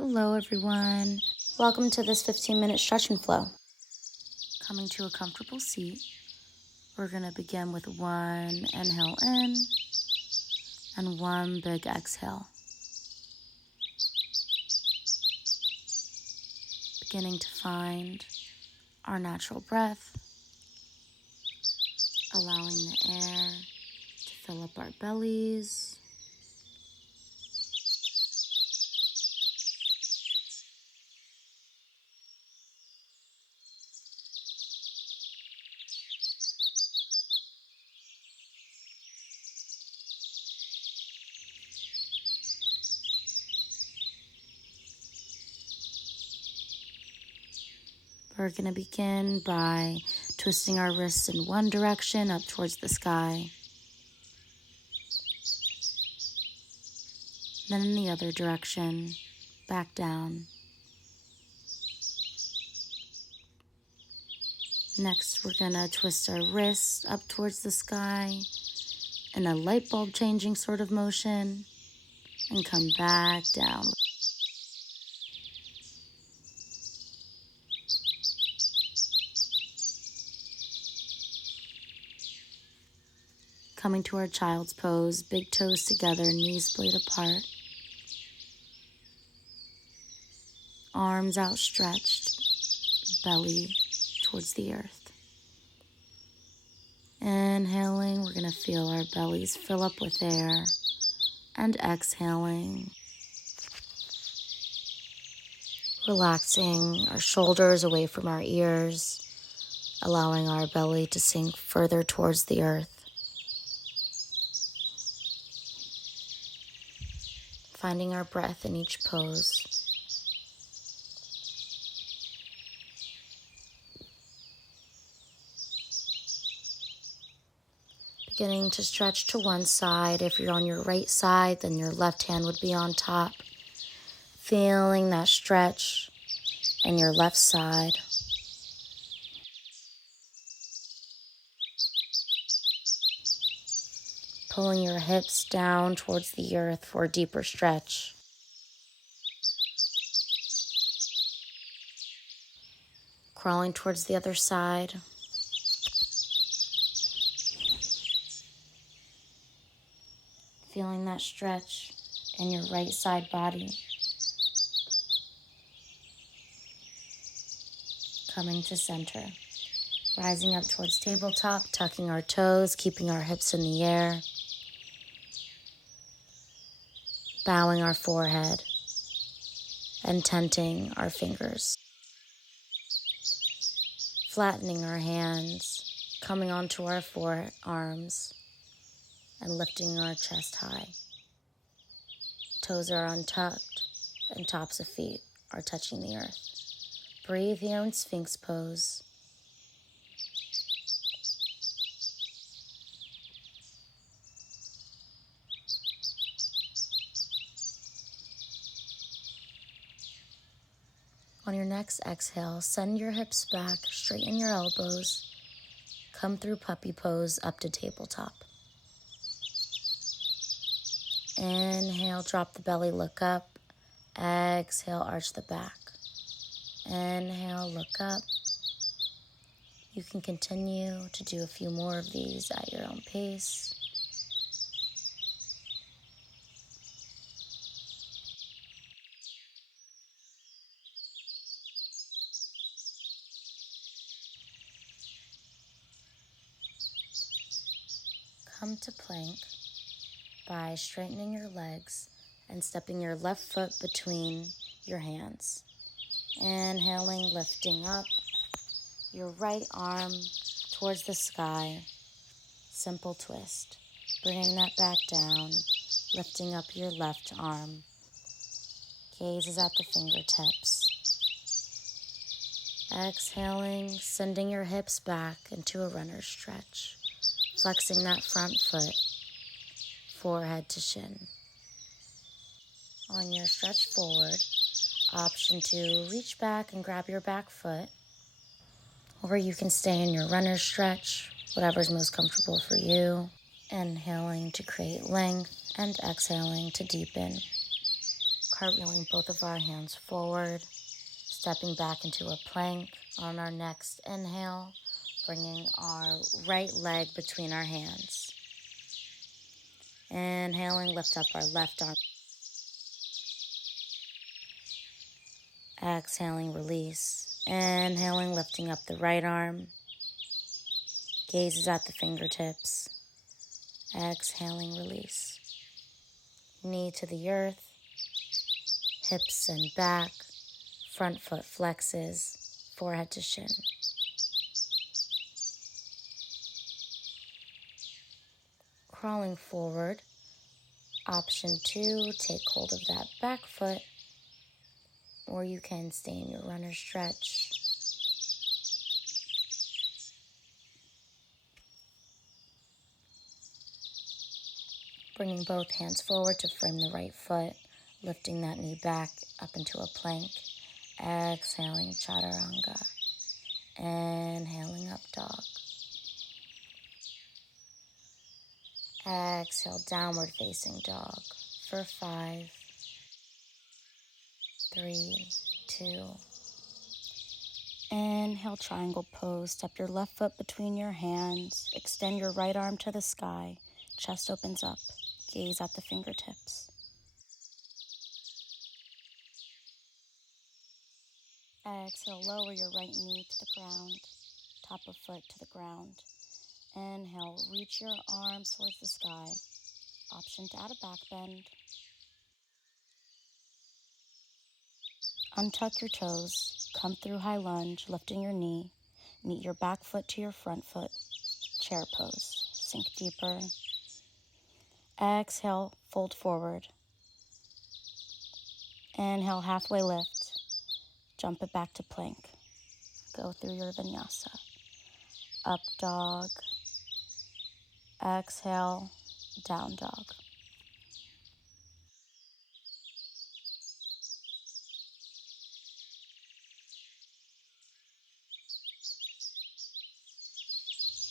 Hello everyone. Welcome to this 15-minute stretch and flow. Coming to a comfortable seat, we're going to begin with one inhale in and one big exhale. Beginning to find our natural breath, allowing the air to fill up our bellies. We're going to begin by twisting our wrists in one direction up towards the sky, then in the other direction, back down. Next, we're going to twist our wrists up towards the sky in a light bulb changing sort of motion and come back down. Coming to our child's pose, big toes together, knees splayed apart. Arms outstretched, belly towards the earth. Inhaling, we're going to feel our bellies fill up with air. And exhaling, relaxing our shoulders away from our ears, allowing our belly to sink further towards the earth. Finding our breath in each pose. Beginning to stretch to one side. If you're on your right side, then your left hand would be on top. Feeling that stretch in your left side. Pulling your hips down towards the earth for a deeper stretch. Crawling towards the other side. Feeling that stretch in your right side body. Coming to center. Rising up towards tabletop, tucking our toes, keeping our hips in the air. Bowing our forehead and tenting our fingers. Flattening our hands, coming onto our forearms and lifting our chest high. Toes are untucked and tops of feet are touching the earth. Breathe here in Sphinx pose. On your next exhale, send your hips back, straighten your elbows, come through puppy pose up to tabletop. Inhale, drop the belly, look up. Exhale, arch the back. Inhale, look up. You can continue to do a few more of these at your own pace. Come to plank by straightening your legs and stepping your left foot between your hands. Inhaling, lifting up your right arm towards the sky. Simple twist. Bringing that back down, lifting up your left arm. Gaze is at the fingertips. Exhaling, sending your hips back into a runner's stretch. Flexing that front foot, forehead to shin. On your stretch forward, option to reach back and grab your back foot, or you can stay in your runner's stretch, whatever's most comfortable for you. Inhaling to create length and exhaling to deepen. cartwheeling both of our hands forward, stepping back into a plank. On our next inhale, bringing our right leg between our hands. Inhaling, lift up our left arm. Exhaling, release. Inhaling, lifting up the right arm. Gaze is at the fingertips. Exhaling, release. Knee to the earth. Hips and back. Front foot flexes. Forehead to shin. Crawling forward. Option 2, take hold of that back foot, or you can stay in your runner stretch. Bringing both hands forward to frame the right foot, lifting that knee back up into a plank. Exhaling, chaturanga. Inhaling, up dog. Exhale, downward facing dog for 5, 3, 2. Inhale, triangle pose. Step your left foot between your hands. Extend your right arm to the sky. Chest opens up. Gaze at the fingertips. Exhale, lower your right knee to the ground. Top of foot to the ground. Inhale, reach your arms towards the sky. Option to add a back bend. Untuck your toes. Come through high lunge, lifting your knee. Meet your back foot to your front foot. Chair pose. Sink deeper. Exhale, fold forward. Inhale, halfway lift. Jump it back to plank. Go through your vinyasa. Up dog. Exhale, down dog.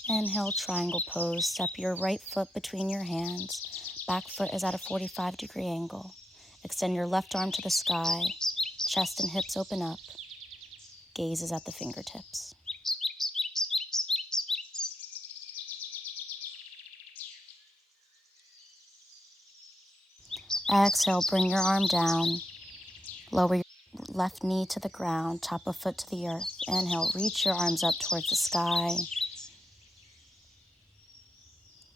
Inhale, triangle pose. Step your right foot between your hands. Back foot is at a 45-degree angle. Extend your left arm to the sky. Chest and hips open up. Gaze is at the fingertips. Exhale, bring your arm down. Lower your left knee to the ground, top of foot to the earth. Inhale, reach your arms up towards the sky.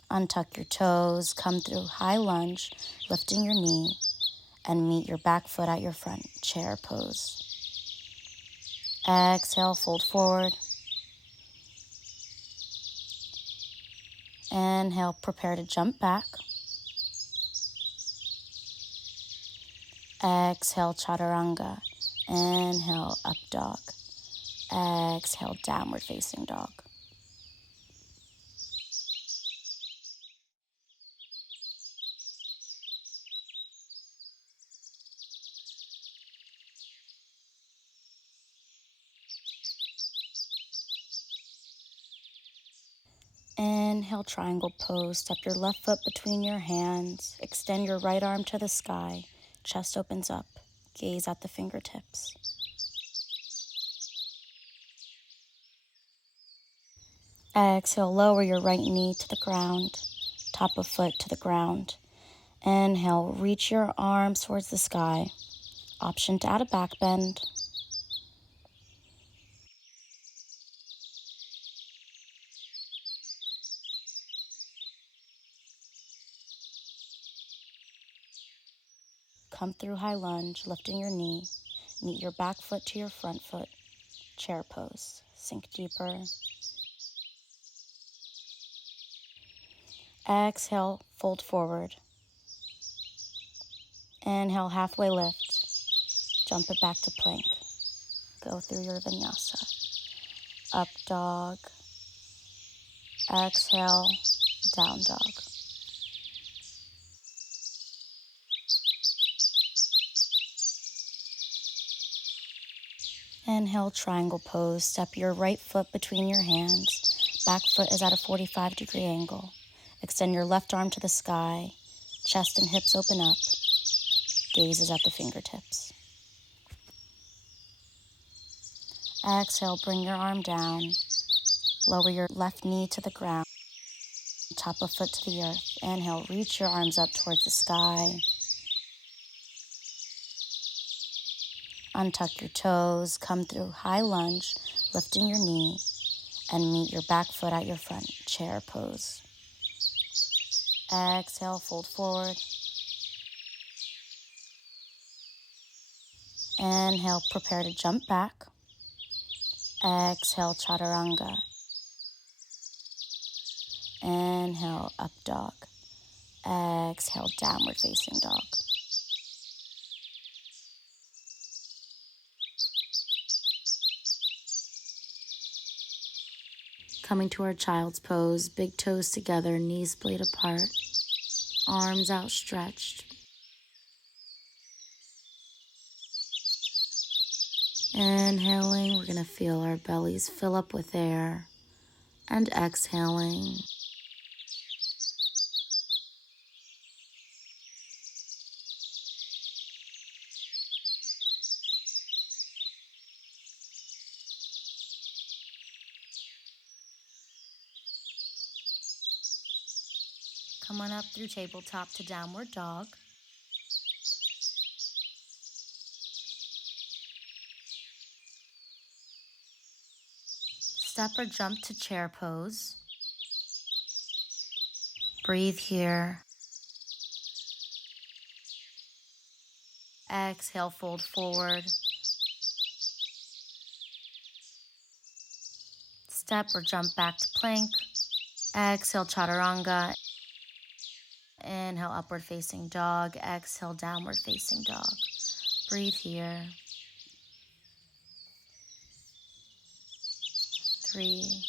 Untuck your toes, come through high lunge, lifting your knee, and meet your back foot at your front, chair pose. Exhale, fold forward. Inhale, prepare to jump back. Exhale, chaturanga. Inhale, up dog. Exhale, downward facing dog. Inhale, triangle pose. Step your left foot between your hands. Extend your right arm to the sky. Chest opens up. Gaze at the fingertips. Exhale, lower your right knee to the ground. Top of foot to the ground. Inhale, reach your arms towards the sky. Option to add a back bend. Come through high lunge, lifting your knee. Meet your back foot to your front foot. Chair pose. Sink deeper. Exhale, fold forward. Inhale, halfway lift. Jump it back to plank. Go through your vinyasa. Up dog. Exhale, down dog. Inhale, triangle pose. Step your right foot between your hands. Back foot is at a 45-degree angle. Extend your left arm to the sky. Chest and hips open up. gazes at the fingertips. Exhale, bring your arm down. Lower your left knee to the ground. Top of foot to the earth. Inhale, reach your arms up towards the sky. Untuck your toes, come through high lunge, lifting your knee, and meet your back foot at your front, chair pose. Exhale, fold forward. Inhale, prepare to jump back. Exhale, chaturanga. Inhale, up dog. Exhale, downward facing dog. Coming to our child's pose, big toes together, knees splayed apart, arms outstretched. Inhaling, we're going to feel our bellies fill up with air, and exhaling. Come on up through tabletop to downward dog. Step or jump to chair pose. Breathe here. Exhale, fold forward. Step or jump back to plank. Exhale, chaturanga. Inhale, upward facing dog. Exhale, downward facing dog. Breathe here. 3,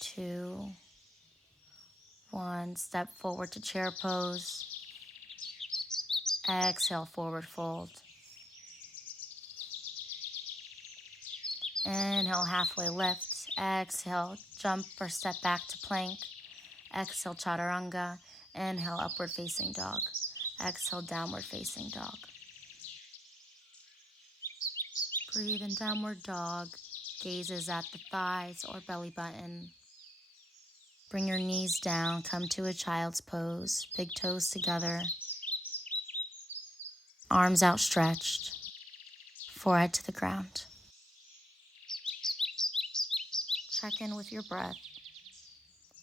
2, 1. Step forward to chair pose. Exhale, forward fold. Inhale, halfway lift. Exhale, jump or step back to plank. Exhale, chaturanga. Inhale, upward facing dog. Exhale, downward facing dog. Breathe in downward dog. Gazes at the thighs or belly button. Bring your knees down. Come to a child's pose. Big toes together. Arms outstretched. Forehead to the ground. Check in with your breath.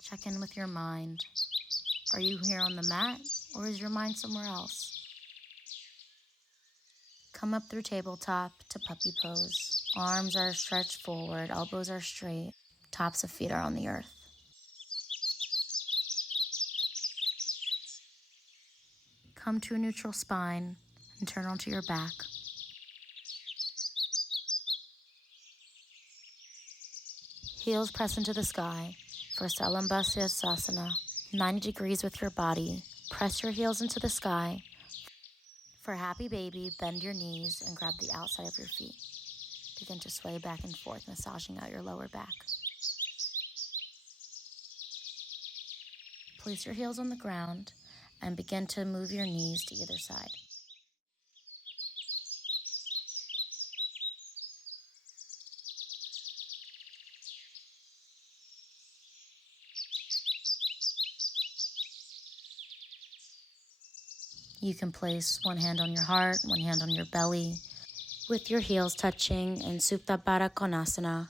Check in with your mind. Are you here on the mat, or is your mind somewhere else? Come up through tabletop to puppy pose. Arms are stretched forward, elbows are straight, tops of feet are on the earth. Come to a neutral spine and turn onto your back. Heels press into the sky for Salambasya 90 degrees with your body. Press your heels into the sky. For happy baby, bend your knees and grab the outside of your feet. Begin to sway back and forth, massaging out your lower back. Place your heels on the ground and begin to move your knees to either side. You can place one hand on your heart, one hand on your belly, with your heels touching in Supta Baddha Konasana.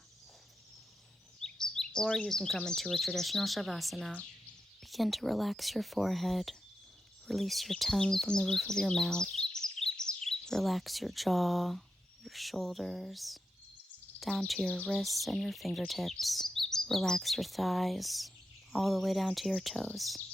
Or you can come into a traditional Shavasana. Begin to relax your forehead. Release your tongue from the roof of your mouth. Relax your jaw, your shoulders, down to your wrists and your fingertips. Relax your thighs, all the way down to your toes.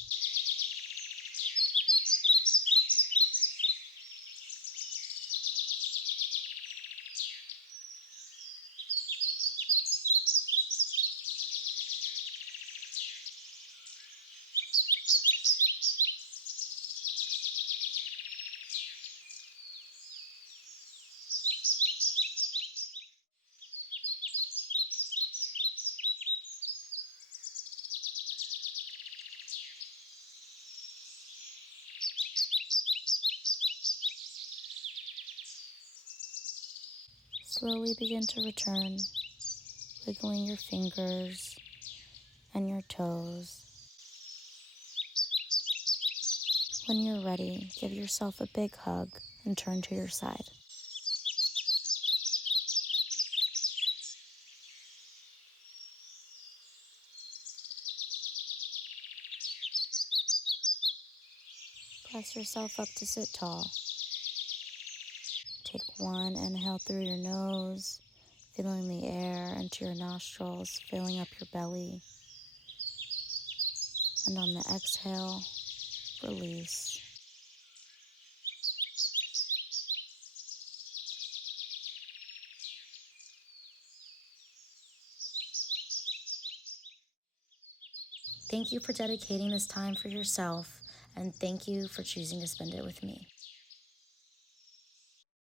Slowly begin to return, wiggling your fingers and your toes. When you're ready, give yourself a big hug and turn to your side. Press yourself up to sit tall. Take one inhale through your nose, feeling the air into your nostrils, filling up your belly. And on the exhale, release. Thank you for dedicating this time for yourself, and thank you for choosing to spend it with me.